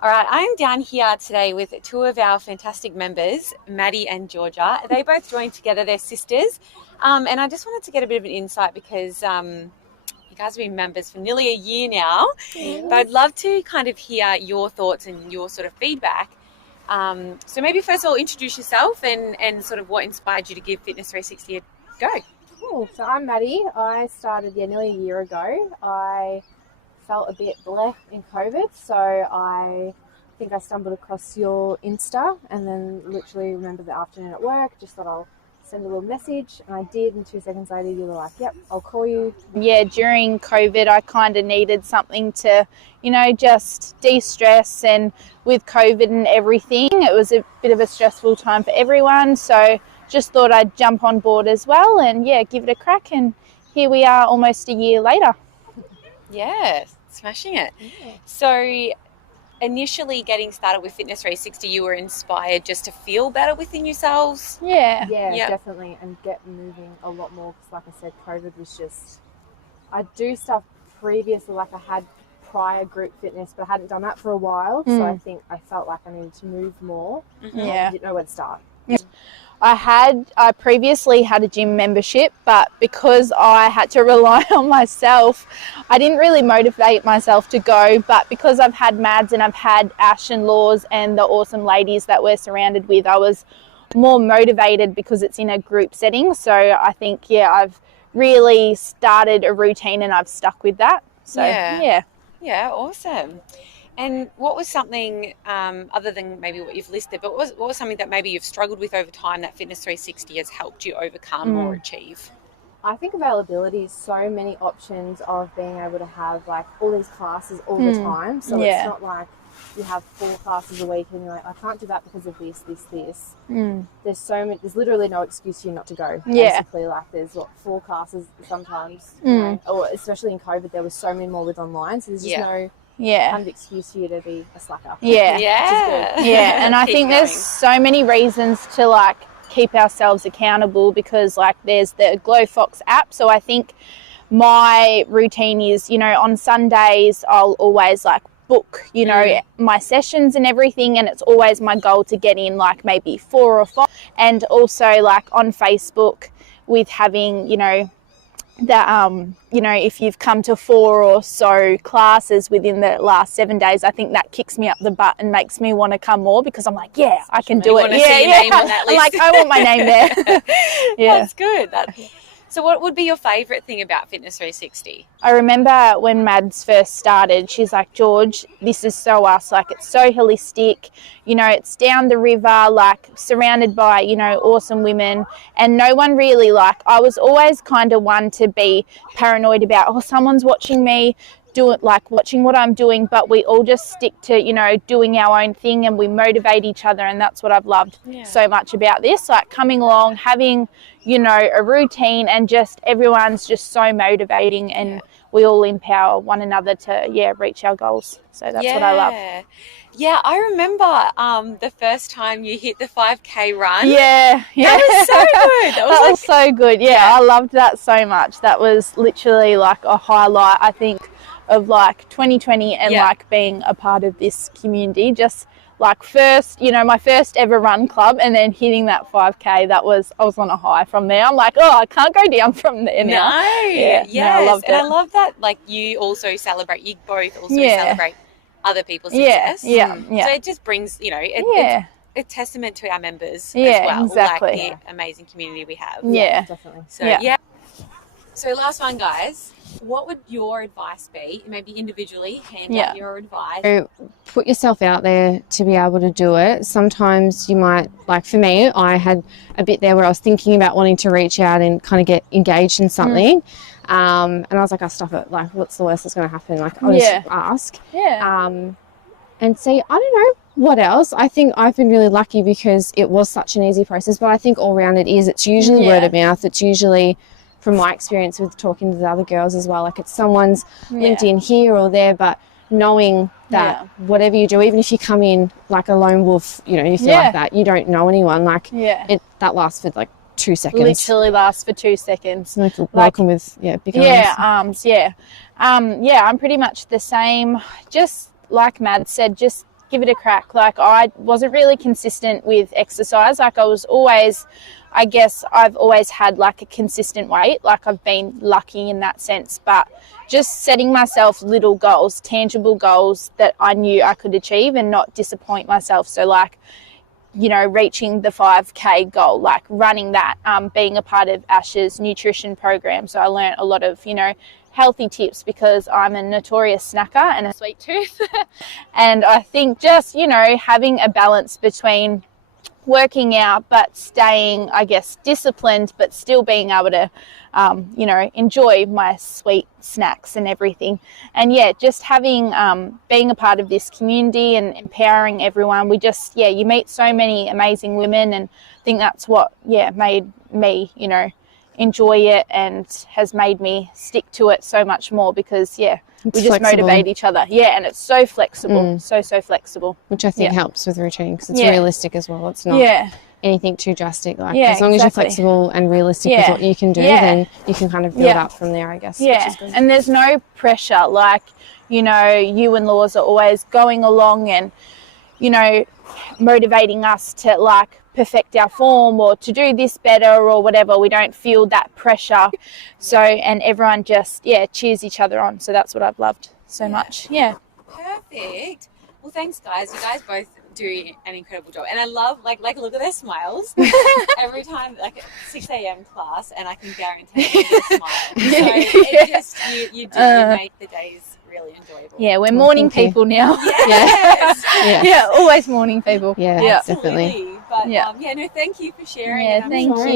All right, I'm down here today with two of our fantastic members, Maddie and Georgia. They both joined together, they're sisters. And I just wanted to get a bit of an insight because you guys have been members for nearly a year now. But I'd love to kind of hear your thoughts and your sort of feedback. So maybe first of all, introduce yourself and sort of what inspired you to give Fitness 360 a go. Cool. So I'm Maddie. I started nearly a year ago. I felt a bit bleh in COVID, so I think I stumbled across your Insta and then literally remembered the afternoon at work, just thought I'll send a little message, and I did, and 2 seconds later you were like, yep, I'll call you. Yeah, during COVID I kind of needed something to, just de-stress, and with COVID and everything it was a bit of a stressful time for everyone, so just thought I'd jump on board as well and give it a crack, and here we are almost a year later. Yeah, smashing it. Yeah. So initially getting started with Fitness 360, you were inspired just to feel better within yourselves? Yeah, Definitely, and get moving a lot more, because like I said, COVID was just, I do stuff previously, like I had prior group fitness, but I hadn't done that for a while, so I think I felt like I needed to move more. I didn't know where to start. I previously had a gym membership, but because I had to rely on myself, I didn't really motivate myself to go. But because I've had Mads and I've had Ash and Laws and the awesome ladies that we're surrounded with, I was more motivated because it's in a group setting. So I think, I've really started a routine and I've stuck with that. So, Yeah, awesome. And what was something, other than maybe what you've listed, but what was something that maybe you've struggled with over time that Fitness 360 has helped you overcome or achieve? I think availability is so many options of being able to have like all these classes all the time. So it's not like you have 4 classes a week and you're like, I can't do that because of this. There's so many, there's literally no excuse for you not to go. Basically, like there's 4 classes sometimes, or especially in COVID, there was so many more with online. So there's just no kind of excuse for you to be a slacker. And I think there's so many reasons to like keep ourselves accountable, because like there's the Glow Fox app. So I think my routine is, on Sundays I'll always like book, my sessions and everything, and it's always my goal to get in like maybe 4 or 5. And also like on Facebook with having, that if you've come to 4 or so classes within the last 7 days, I think that kicks me up the butt and makes me want to come more, because I'm like, I can do it. See your name on that list. I'm like, I want my name there. That's good. So what would be your favourite thing about Fitness 360? I remember when Mads first started, she's like, George, this is so us. Like, it's so holistic. It's down the river, like surrounded by, awesome women. And no one really, like, I was always kind of one to be paranoid about, someone's watching me, watching what I'm doing, but we all just stick to, doing our own thing, and we motivate each other. And that's what I've loved so much about this, like coming along, having, a routine, and just everyone's just so motivating, and we all empower one another to, reach our goals. So that's what I love. Yeah, I remember the first time you hit the 5K run. Yeah. That was so good. That was so good. Yeah, I loved that so much. That was literally like a highlight, I think, of like 2020 and like being a part of this community. Just like my first ever run club, and then hitting that 5K, I was on a high from there. I'm like, I can't go down from there now. No. I loved it. And I love that, like, you both also celebrate other people's success. So it just brings, it's a testament to our members as well. Exactly. Like the amazing community we have. Yeah, definitely. So, So last one, guys. What would your advice be? Maybe individually, hand out your advice. So put yourself out there to be able to do it. Sometimes you might, like for me, I had a bit there where I was thinking about wanting to reach out and kind of get engaged in something. And I was like, I'll stop it. Like, what's the worst that's going to happen? Like, I'll just ask. And see, I don't know what else. I think I've been really lucky because it was such an easy process, but I think all around it's usually word of mouth. It's usually, from my experience with talking to the other girls as well, like it's someone's LinkedIn here or there, but knowing that whatever you do, even if you come in like a lone wolf, you feel like that, you don't know anyone, like that lasts for like 2 seconds. Literally lasts for 2 seconds. Like, welcome with big arms. I'm pretty much the same. Just like Matt said, just give it a crack. Like, I wasn't really consistent with exercise. Like, I guess I've always had like a consistent weight. Like, I've been lucky in that sense, but just setting myself little goals, tangible goals that I knew I could achieve and not disappoint myself. So like, you know, reaching the 5K goal, like running that, being a part of Ash's nutrition program. So I learned a lot of, you know, healthy tips because I'm a notorious snacker and a sweet tooth. And I think just, you know, having a balance between working out but staying, I guess, disciplined, but still being able to, you know, enjoy my sweet snacks and everything. And yeah, just having, being a part of this community and empowering everyone. We just, you meet so many amazing women, and I think that's what, made me, you know, enjoy it and has made me stick to it so much more because, we just motivate each other. Yeah, and it's so flexible, so flexible. Which I think helps with routine because it's realistic as well. It's not anything too drastic. Like, as long as you're flexible and realistic with what you can do, then you can kind of build up from there, I guess. Yeah, and there's no pressure. Like, you know, you and Laws are always going along and, you know, motivating us to like perfect our form or to do this better or whatever. We don't feel that pressure. So, and everyone just, cheers each other on. So that's what I've loved so much. Yeah. Perfect. Well, thanks, guys. You guys both do an incredible job. And I love, like look at their smiles. Every time, like, 6 a.m. class, and I can guarantee you smile. So it just, you make the days really enjoyable. Yeah, we're morning people now. Yes. Always morning people. Yeah, absolutely. definitely. But, thank you for sharing. Yeah, thank you.